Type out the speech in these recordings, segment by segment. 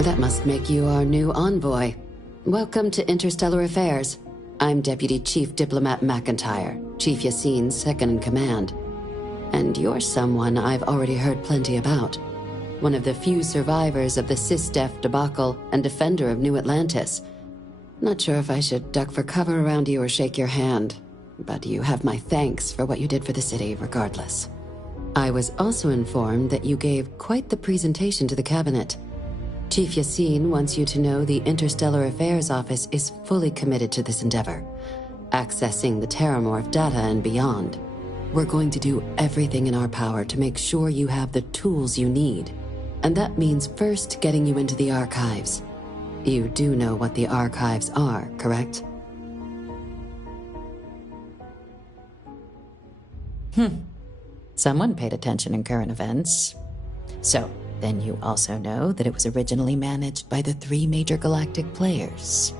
That must make you our new envoy. Welcome to Interstellar Affairs. I'm Deputy Chief Diplomat McIntyre, Chief Yassine's second-in-command. And you're someone I've already heard plenty about. One of the few survivors of the SysDef debacle and defender of New Atlantis. Not sure if I should duck for cover around you or shake your hand, but you have my thanks for what you did for the city regardless. I was also informed that you gave quite the presentation to the cabinet. Chief Yassine wants you to know the Interstellar Affairs Office is fully committed to this endeavor, accessing the Terramorph data and beyond. We're going to do everything in our power to make sure you have the tools you need. And that means first getting you into the archives. You do know what the archives are, correct? Someone paid attention in current events. So, then you also know that it was originally managed by the 3 major galactic players.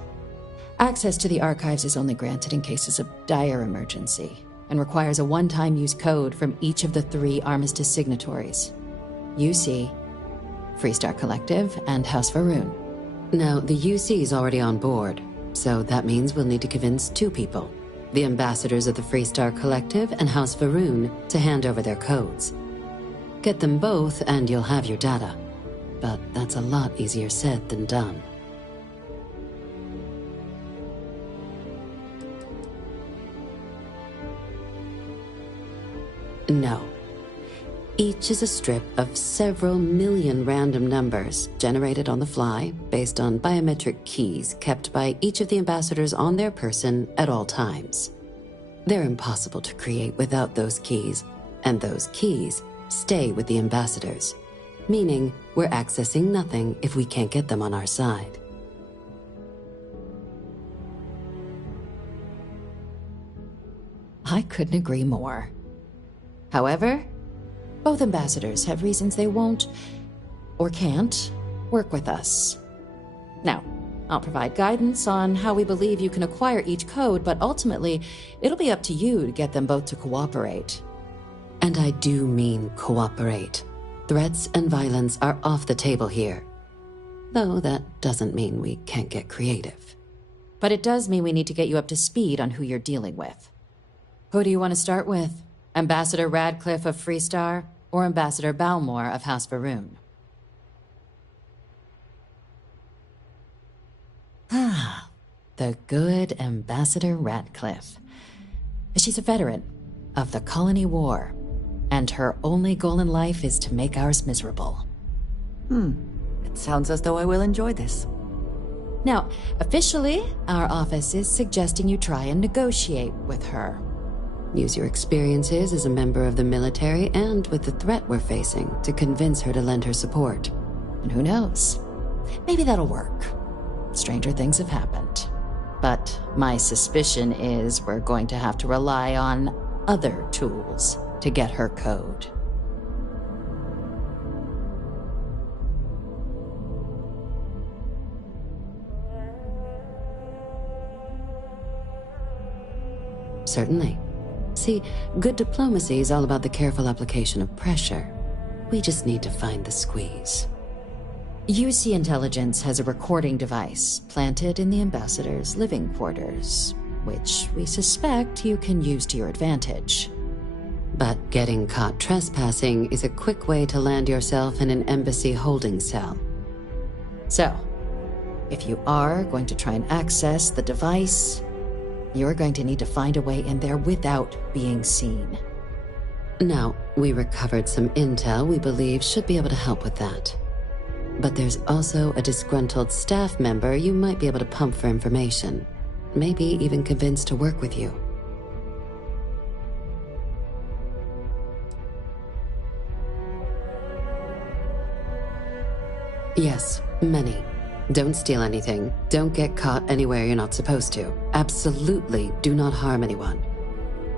Access to the archives is only granted in cases of dire emergency, and requires a one-time use code from each of the 3 armistice signatories. UC, Freestar Collective, and House Va'ruun. Now, the UC is already on board, so that means we'll need to convince 2 people. The ambassadors of the Freestar Collective and House Va'ruun to hand over their codes. Get them both and you'll have your data. But that's a lot easier said than done. No. Each is a strip of several million random numbers generated on the fly based on biometric keys kept by each of the ambassadors on their person at all times. They're impossible to create without those keys, and those keys stay with the ambassadors, meaning we're accessing nothing if we can't get them on our side. I couldn't agree more. However, both ambassadors have reasons they won't, or can't, work with us. Now, I'll provide guidance on how we believe you can acquire each code, but ultimately, it'll be up to you to get them both to cooperate. And I do mean cooperate. Threats and violence are off the table here. Though that doesn't mean we can't get creative. But it does mean we need to get you up to speed on who you're dealing with. Who do you want to start with? Ambassador Radcliffe of Freestar, or Ambassador Balmore of House Va'ruun? The good Ambassador Radcliffe. She's a veteran of the Colony War, and her only goal in life is to make ours miserable. It sounds as though I will enjoy this. Now, officially, our office is suggesting you try and negotiate with her. Use your experiences as a member of the military and with the threat we're facing to convince her to lend her support. And who knows? Maybe that'll work. Stranger things have happened. But my suspicion is we're going to have to rely on other tools to get her code. Certainly. See, good diplomacy is all about the careful application of pressure. We just need to find the squeeze. UC Intelligence has a recording device planted in the ambassador's living quarters, which we suspect you can use to your advantage. But getting caught trespassing is a quick way to land yourself in an embassy holding cell. So, if you are going to try and access the device, you're going to need to find a way in there without being seen. Now, we recovered some intel we believe should be able to help with that. But there's also a disgruntled staff member you might be able to pump for information. Maybe even convince to work with you. Yes, many. Don't steal anything. Don't get caught anywhere you're not supposed to. Absolutely do not harm anyone.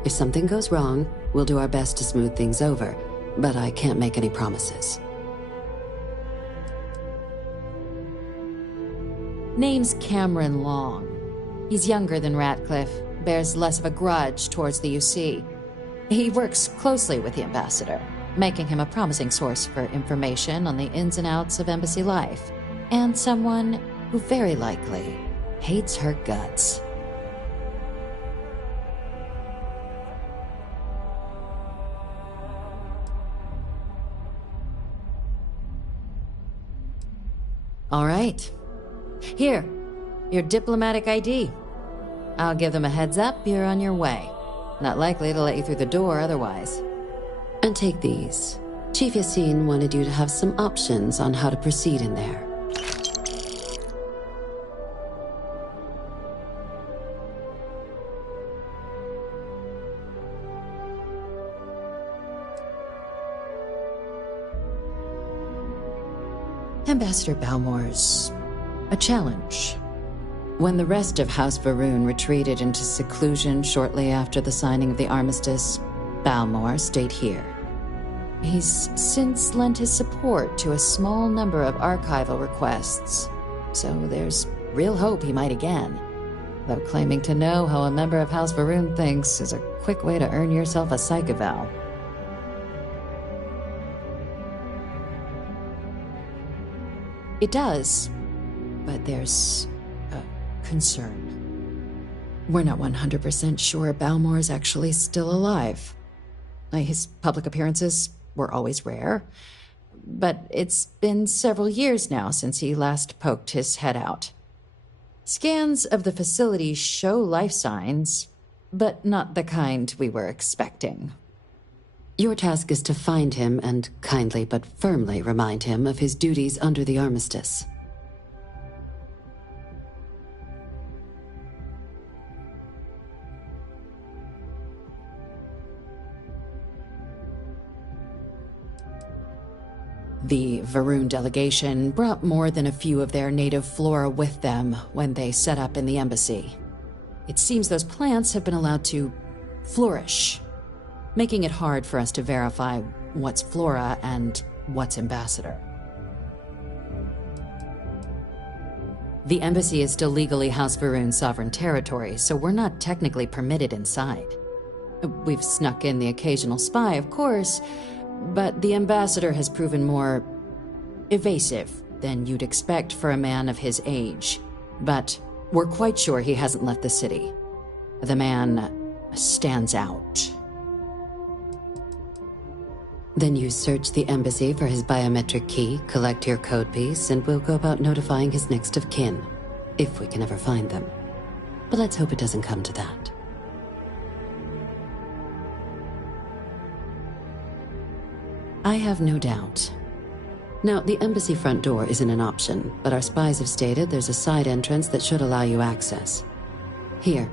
If something goes wrong, we'll do our best to smooth things over, but I can't make any promises. Name's Cameron Long. He's younger than Ratcliffe, bears less of a grudge towards the UC. He works closely with the ambassador, making him a promising source for information on the ins and outs of embassy life. and someone who very likely hates her guts. All right. Here, your diplomatic ID. I'll give them a heads up you're on your way. Not likely to let you through the door otherwise. And take these. Chief Yassine wanted you to have some options on how to proceed in there. Ambassador Balmore's a challenge. When the rest of House Varun retreated into seclusion shortly after the signing of the armistice, Balmore stayed here. He's since lent his support to a small number of archival requests, so there's real hope he might again. Though claiming to know how a member of House Varun thinks is a quick way to earn yourself a psych eval. It does, but there's a concern. We're not 100% sure Balmore's actually still alive. His public appearances were always rare, but it's been several years now since he last poked his head out. Scans of the facility show life signs, but not the kind we were expecting. Your task is to find him and kindly but firmly remind him of his duties under the armistice. The Varun delegation brought more than a few of their native flora with them when they set up in the embassy. It seems those plants have been allowed to flourish, making it hard for us to verify what's flora and what's ambassador. The embassy is still legally House Varun sovereign territory, so we're not technically permitted inside. We've snuck in the occasional spy, of course, but the ambassador has proven more evasive than you'd expect for a man of his age. But we're quite sure he hasn't left the city. The man stands out. Then you search the embassy for his biometric key, collect your code piece, and we'll go about notifying his next of kin, if we can ever find them. But let's hope it doesn't come to that. I have no doubt. Now, the embassy front door isn't an option, but our spies have stated there's a side entrance that should allow you access. Here,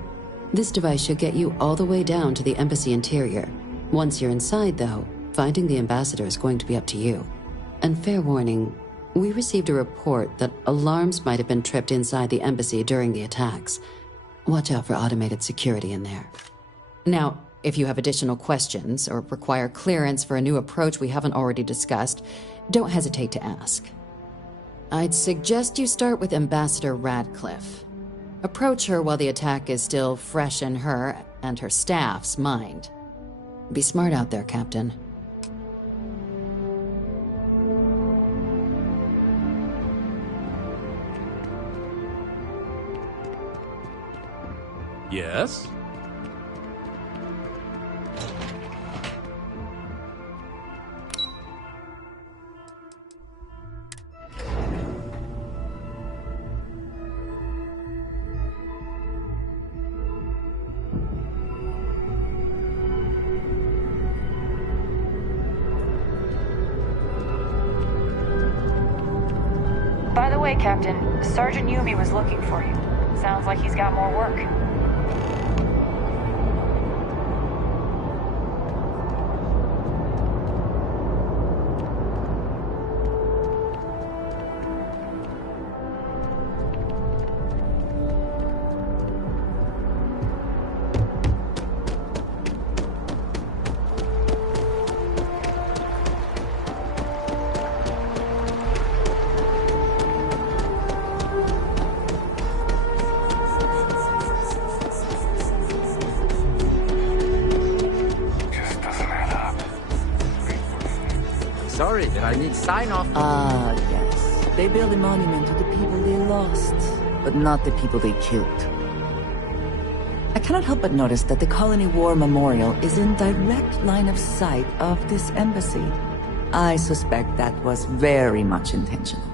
this device should get you all the way down to the embassy interior. Once you're inside, though, finding the ambassador is going to be up to you. And fair warning, we received a report that alarms might have been tripped inside the embassy during the attacks. Watch out for automated security in there. Now, if you have additional questions or require clearance for a new approach we haven't already discussed, don't hesitate to ask. I'd suggest you start with Ambassador Radcliffe. Approach her while the attack is still fresh in her and her staff's mind. Be smart out there, Captain. Yes? By the way, Captain, Sergeant Yumi was looking for you. Sounds like he's got more work. Sorry, but I need sign off. Yes. They build a monument to the people they lost, but not the people they killed. I cannot help but notice that the Colony War Memorial is in direct line of sight of this embassy. I suspect that was very much intentional.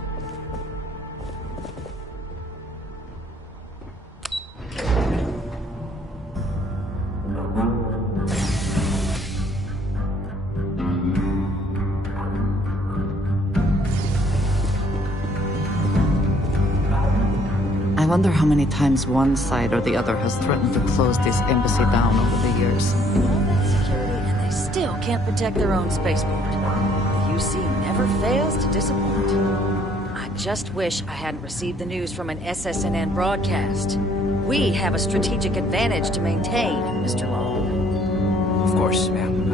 I wonder how many times one side or the other has threatened to close this embassy down over the years. All that security, and they still can't protect their own spaceport. The UC never fails to disappoint. I just wish I hadn't received the news from an SSNN broadcast. We have a strategic advantage to maintain, Mr. Long. Of course, ma'am.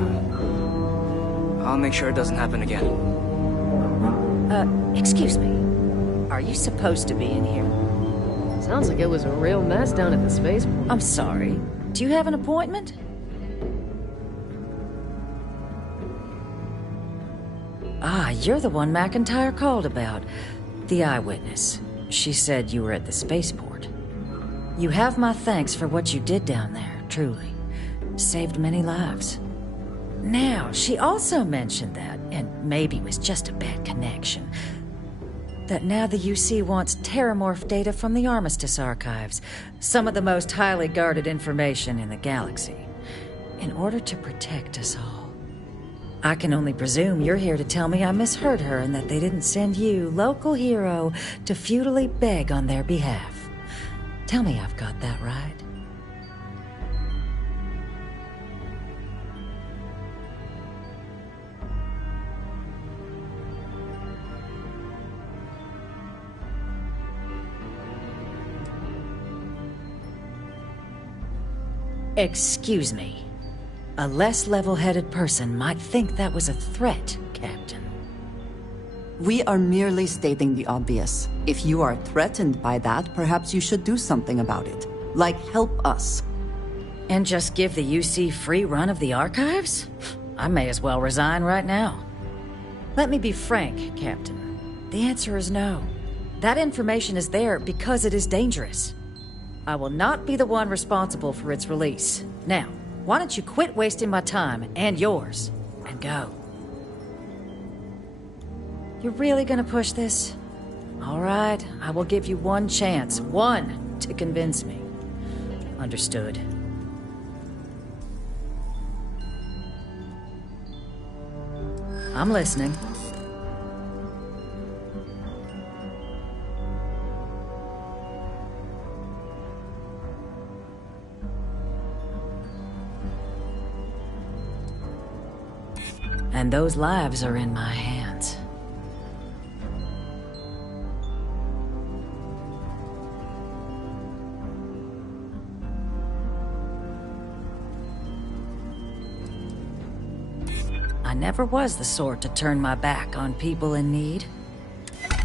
I'll make sure it doesn't happen again. Excuse me. Are you supposed to be in here? Sounds like it was a real mess down at the spaceport. I'm sorry. Do you have an appointment? Ah, you're the one McIntyre called about. The eyewitness. She said you were at the spaceport. You have my thanks for what you did down there, truly. Saved many lives. Now, she also mentioned that, and maybe it was just a bad connection, that now the UC wants terramorph data from the Armistice archives, some of the most highly guarded information in the galaxy, in order to protect us all. I can only presume you're here to tell me I misheard her and that they didn't send you, local hero, to futilely beg on their behalf. Tell me I've got that right. Excuse me. A less level-headed person might think that was a threat, Captain. We are merely stating the obvious. If you are threatened by that, perhaps you should do something about it. Like, help us. And just give the UC free run of the archives? I may as well resign right now. Let me be frank, Captain. The answer is no. That information is there because it is dangerous. I will not be the one responsible for its release. Now, why don't you quit wasting my time and yours, and go? You're really gonna push this? All right, I will give you one chance, one, to convince me. Understood. I'm listening. And those lives are in my hands. I never was the sort to turn my back on people in need.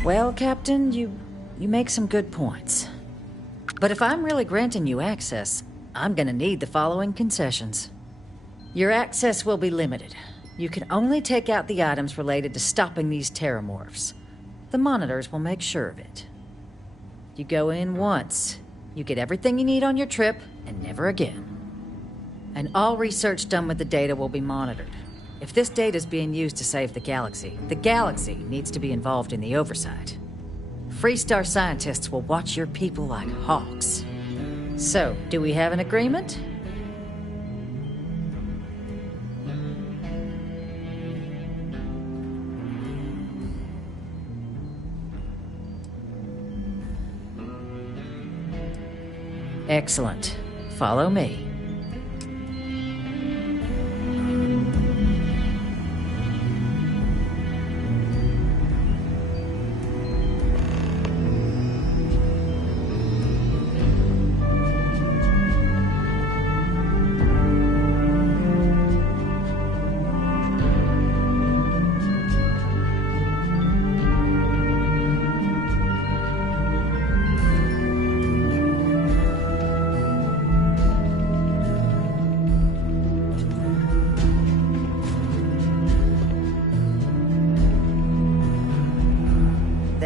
Well, Captain, you make some good points. But if I'm really granting you access, I'm gonna need the following concessions. Your access will be limited. You can only take out the items related to stopping these terramorphs. The monitors will make sure of it. You go in once, you get everything you need on your trip, and never again. And all research done with the data will be monitored. If this data is being used to save the galaxy needs to be involved in the oversight. Freestar scientists will watch your people like hawks. So, do we have an agreement? Excellent. Follow me.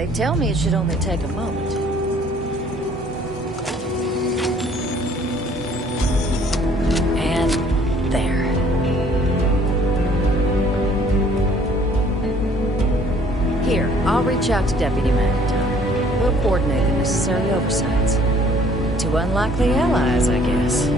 They tell me it should only take a moment. And there. Here, I'll reach out to Deputy McIntyre. We'll coordinate the necessary oversights. Two unlikely allies, I guess.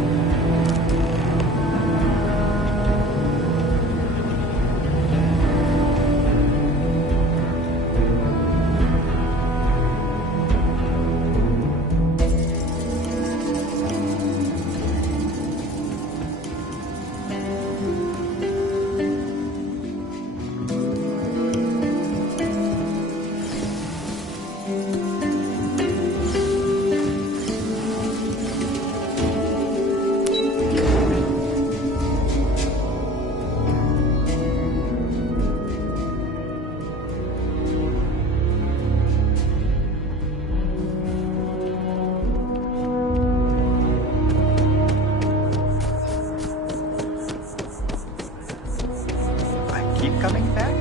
Keep coming back?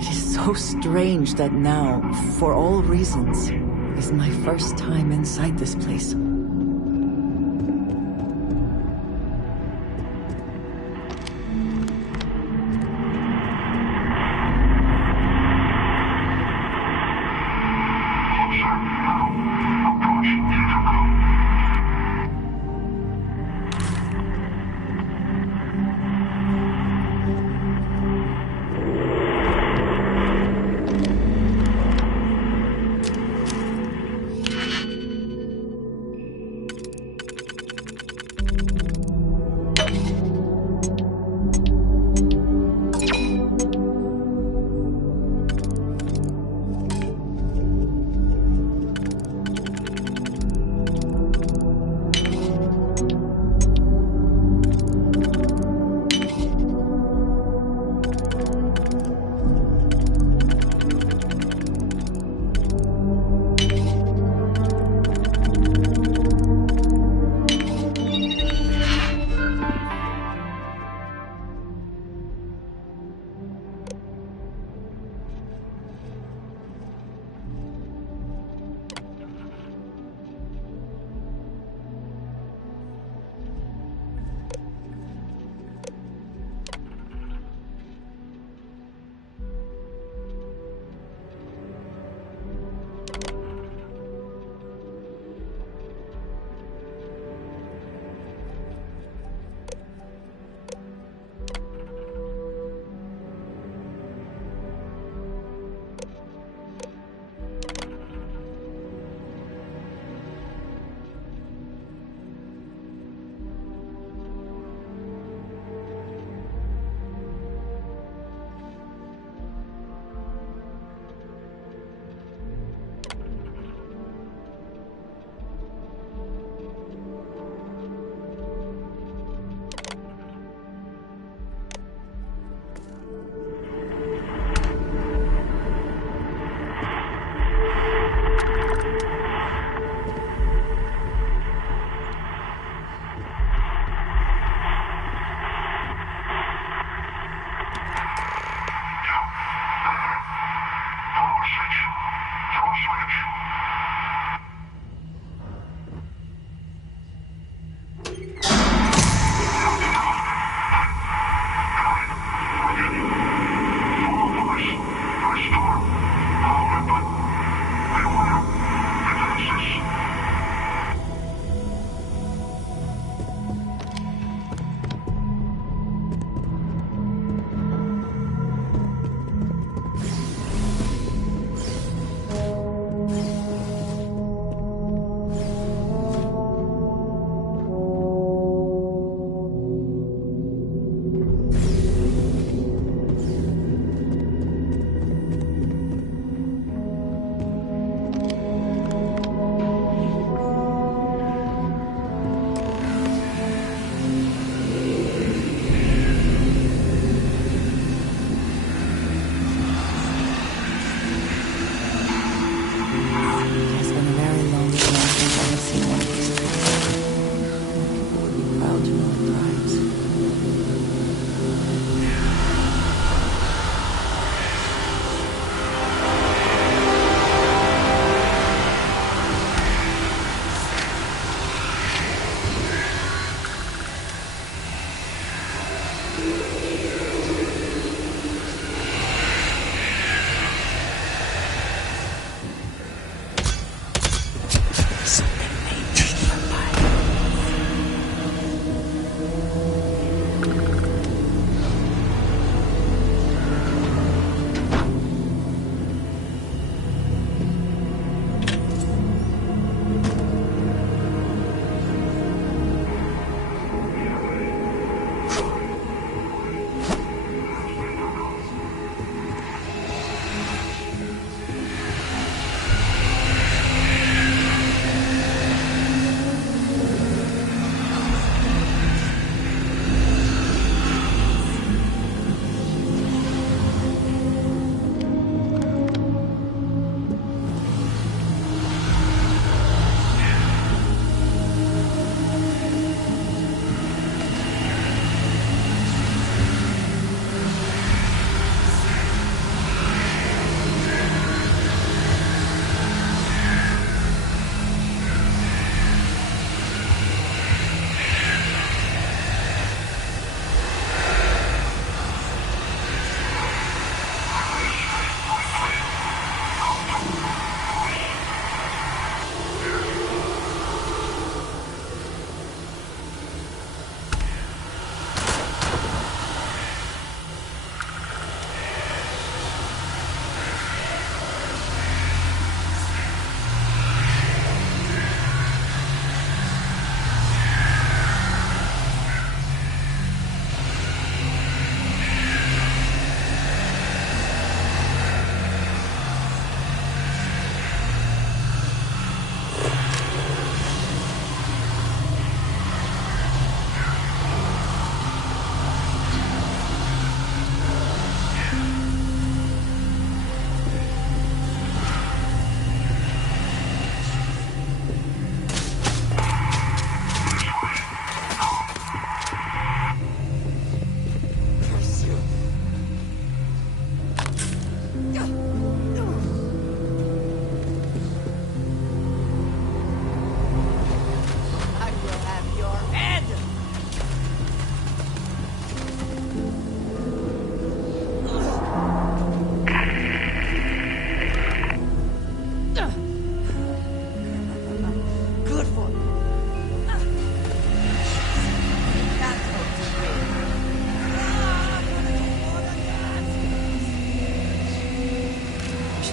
So strange that now, for all reasons, is my first time inside this place.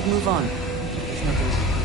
move on. There's nothing.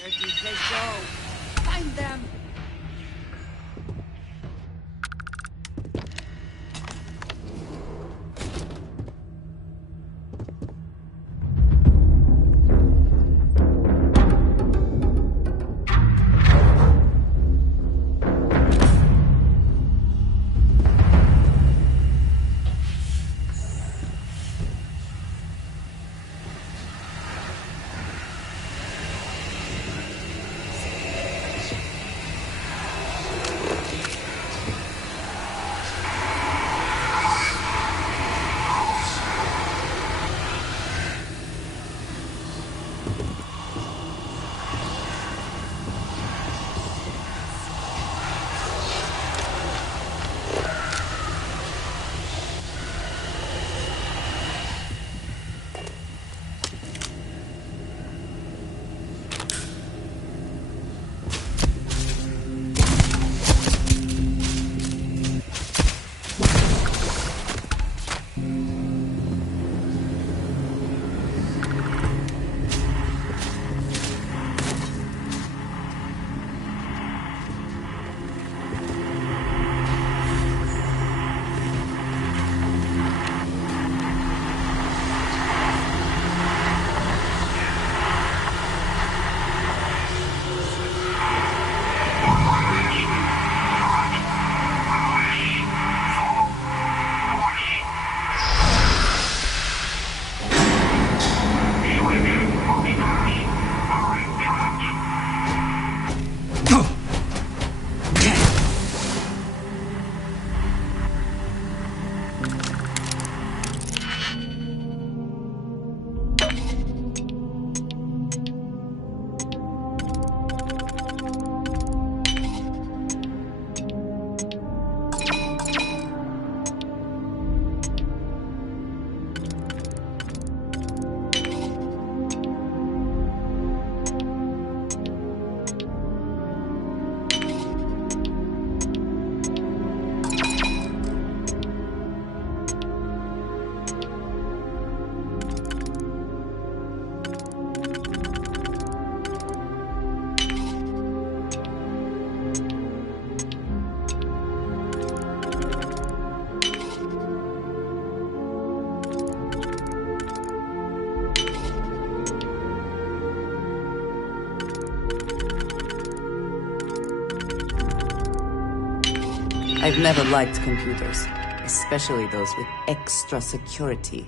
Where did they go? Find them! I've never liked computers, especially those with extra security.